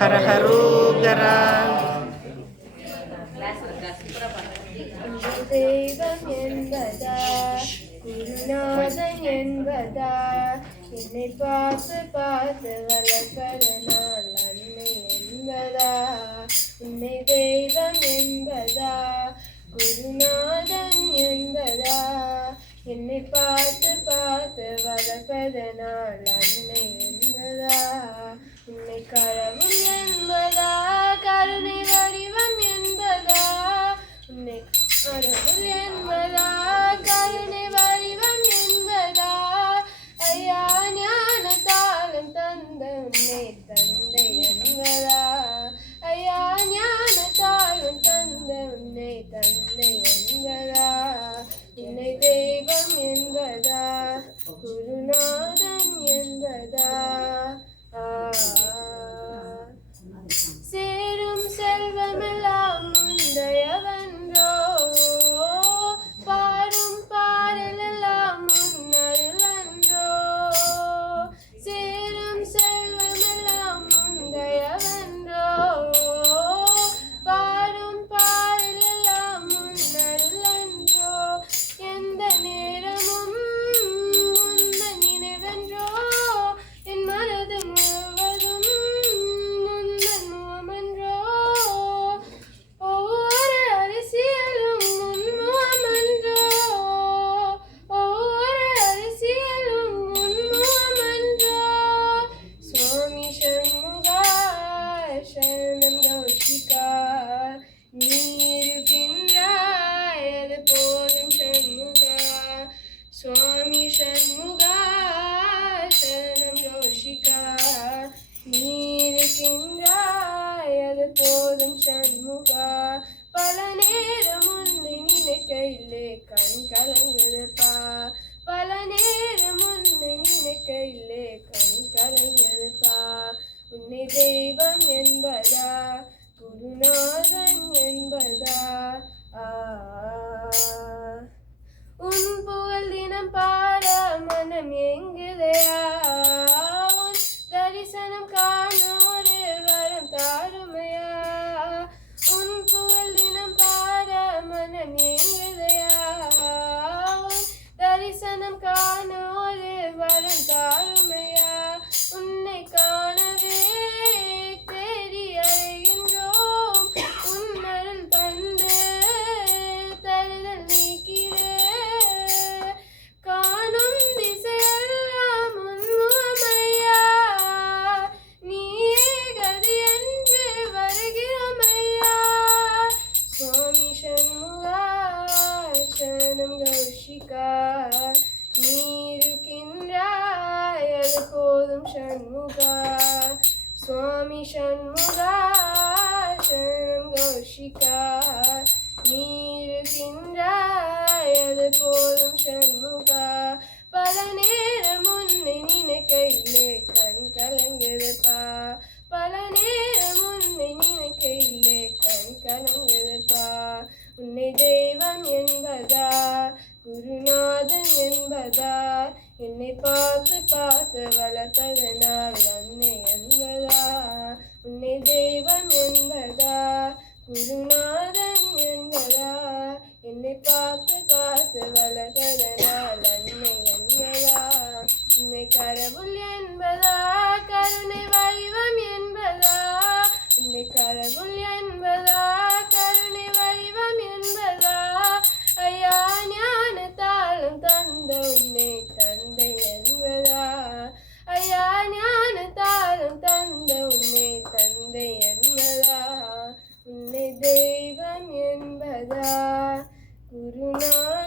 ஹரஹரோகரா. தெய்வம் என்பதா குருநாதன் என்பதா என்னை பார்த்து பார்த்து வளர்ப்பதனால் அன்னை என்பதா. உன்னை தெய்வம் என்பதா குருநாதன் என்பதா என்னை பார்த்து பார்த்து வளர்ப்பதனால் அன்னை என்பதா. உன்னை கடவுள் என்பதா கருணை வடிவம் என்பதா. உன்னை கடவுள் என்பதா கருணை வடிவம் என்பதா. ஐயா ஞான தாளம் தந்த உன்னை தந்தை என்பதா. ஐயா ஞான தாளம் தந்த உன்னை தந்தை என்பதா. உன்னை தெய்வம் என்பதா குருநாதன் என்பதா. சேரும் செல்வமெல்லாம் முந்தையவன்றோ பாடும் பாடலெல்லாம் முன்னருளன்றோ. சேரும் செல்வமெல்லாம் முந்தையவன்றோ பாடும் பாடலெல்லாம் முன்னருளன்றோ. எந்த நேரமும் முந்தன் நினைவென்றோ என் மனது முழுவதும் முந்தன் முகமன்றோ. ஒவ்வொரு அரசியலும் முன்முகமன்றோ ஒவ்வொரு அரசியலும் முன்முகமன்றோ. சுவாமி சண்முகா சரணம் கௌஷிகா நீ இருக்கின்றாய் அது போதும் சண்முகா. சுவாமி சண்முகா சரணம் கௌஷிகா நீ இருக்கின்றாய் அது போதும் சண்முகா. பல நேரம் உன்னை நினைக்கையிலே கண் கலங்குதுப்பா. பல நேரம் உன்னை நினைக்கையிலே கண் கலங்குதுப்பா. உன்னை தெய்வம் என்பதா குருநாதன் என்பதா. உன் புகழ் தினம் பாட மனம் எங்குதையா. உன் தரிசனம் காண ஒரு வரம் தாருமையா. உன் புகழ் தினம் பாட மனம் எங்குதையா. உன் தரிசனம் காண ஒரு வரம் தாருமையா. உன்னை காணவே தேடி அழைகின்றோம் உன் அருள் தந்து தருதல் நீக்கிறே. காணும் திசையெல்லாம் உன்முகமையா நீயே கதி என்று வருகிறோமையா. சுவாமி சண்முகா சரணம் கௌஷிகா நீ இருக்கின்றாய் அது போதும் சண்முகா. சுவாமி சண்முகா சரணம் கௌஷிகா நீ இருக்கின்றாய் அது போதும் சண்முகா. பல நேரம் உன்னை நினைக்கையிலே கண் கலங்குதுப்பா. பல நேரம் உன்னை நினைக்கையிலே கண் கலங்குதுப்பா. உன்னை தெய்வம் என்பதா குருநாதன் என்பதா என்னை பார்த்து பார்த்து வளர்ப்பதனால் அன்னை என்பதா. உன்னை தெய்வம் என்பதா குருநாதன் என்பதா என்னை பார்த்து பார்த்து வளர்ப்பதனால் அன்னை என்பதா. உன்னை கடவுள் என்பதா கருணை வடிவம் என்பதா. உன்னை கடவுள் என்பதா கருணை வடிவம் என்பதா. ஐயா ஞான தாளம் தந்த உன்னை தந்தை என்பதா. ஐயா ஞான தாளம் தந்த உன்னை தந்தை என்பதா. உன்னை தெய்வம் என்பதா குருநாதன்